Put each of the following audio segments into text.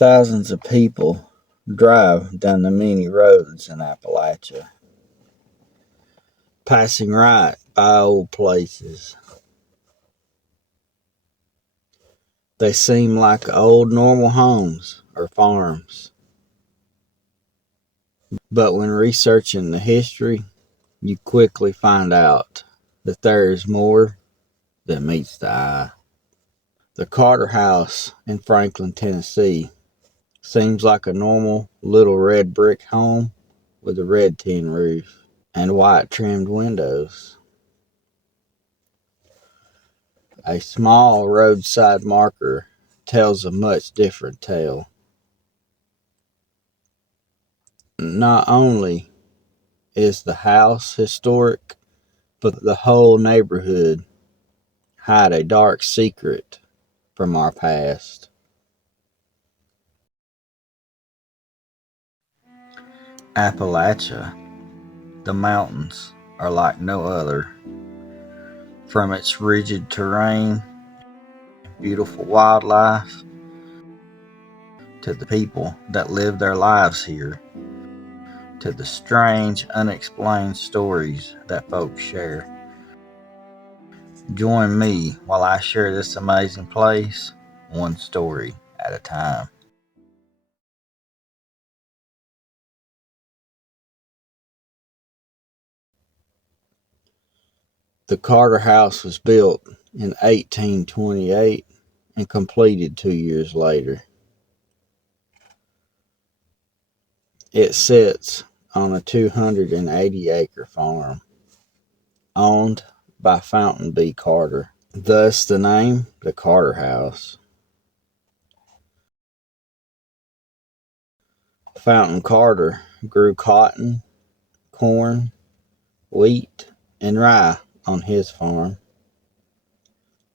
Thousands of people drive down the many roads in Appalachia, passing right by old places. They seem like old normal homes or farms. But when researching the history, you quickly find out that there is more than meets the eye. The CarterHouse in Franklin, Tennessee seems like a normal little red brick home with a red tin roof and white trimmed windows. A small roadside marker tells a much different tale. Not only is the house historic, but the whole neighborhood hide a dark secret from our past. Appalachia, the mountains, are like no other. From its rigid terrain, beautiful wildlife, to the people that live their lives here, to the strange, unexplained stories that folks share. Join me while I share this amazing place, one story at a time. The CarterHouse was built in 1828 and completed 2 years later. It sits on a 280-acre farm owned by Fountain B. Carter, thus the name, the CarterHouse. Fountain Carter grew cotton, corn, wheat, and rye on his farm.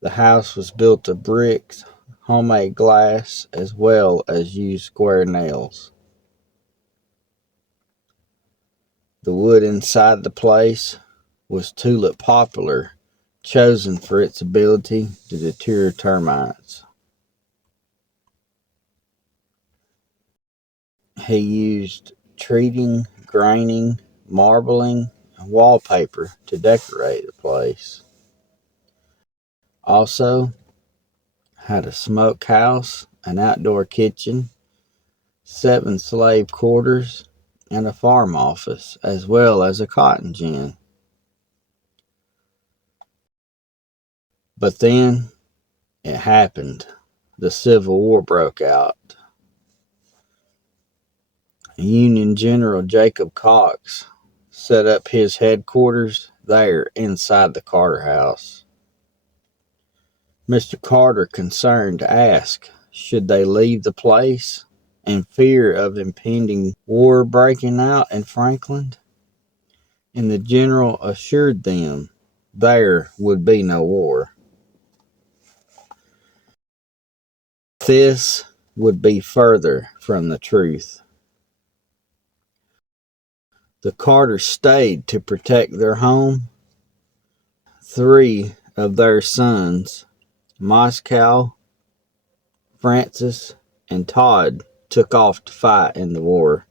The house was built of bricks, homemade glass, as well as used square nails. The wood inside the place was tulip poplar, chosen for its ability to deter termites. He used treating, graining, marbling, and wallpaper to decorate the place. Also had a smokehouse, an outdoor kitchen, 7 slave quarters, and a farm office, as well as a cotton gin. But then it happened. The Civil War broke out. Union General Jacob Cox set up his headquarters there inside the CarterHouse. Mr. Carter, concerned, asked should they leave the place in fear of impending war breaking out in Franklin, and the general assured them there would be no war. This would be further from the truth. The Carters stayed to protect their home. 3 of their sons, Moscow, Francis, and Todd, took off to fight in the war.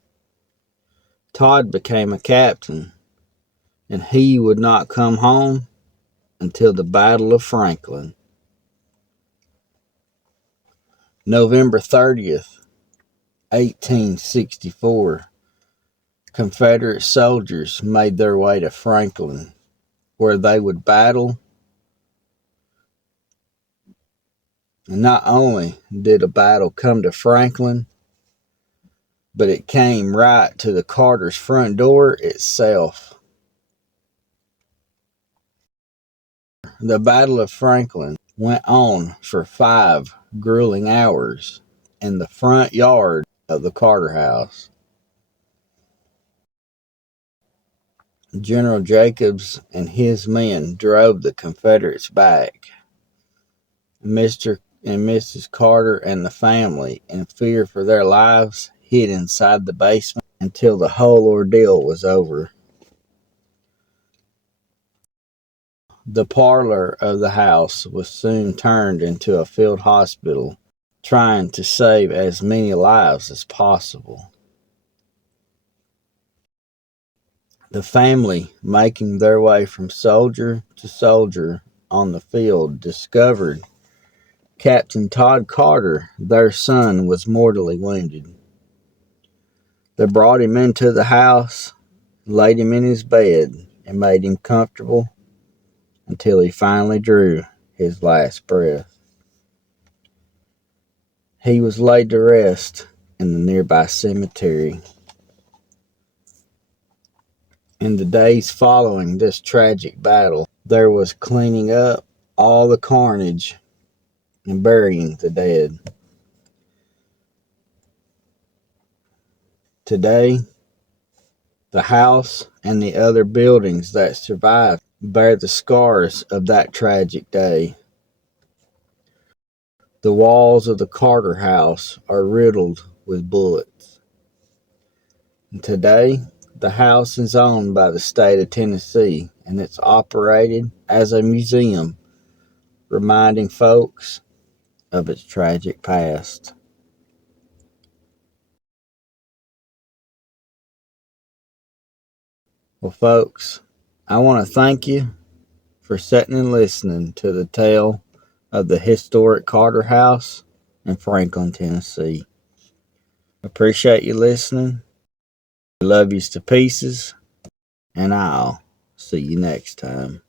Todd became a captain, and he would not come home until the Battle of Franklin. November 30th, 1864, Confederate soldiers made their way to Franklin, where they would battle. And not only did a battle come to Franklin, but it came right to the Carters' front door itself. The Battle of Franklin went on for 5 grueling hours in the front yard of the CarterHouse. General Jacobs and his men drove the Confederates back. Mr. and Mrs. Carter and the family, in fear for their lives, hid inside the basement until the whole ordeal was over. The parlor of the house was soon turned into a field hospital trying to save as many lives as possible. The family, making their way from soldier to soldier on the field, discovered Captain Todd Carter, their son, was mortally wounded. They brought him into the house, laid him in his bed, and made him comfortable until he finally drew his last breath. He was laid to rest in the nearby cemetery. In the days following this tragic battle, there was cleaning up all the carnage and burying the dead. Today, the house and the other buildings that survived bear the scars of that tragic day. The walls of the CarterHouse are riddled with bullets. And today, the house is owned by the state of Tennessee, and it's operated as a museum, reminding folks of its tragic past. Well, folks, I want to thank you for sitting and listening to the tale of the historic CarterHouse in Franklin, Tennessee. Appreciate you listening. Love yous to pieces, and I'll see you next time.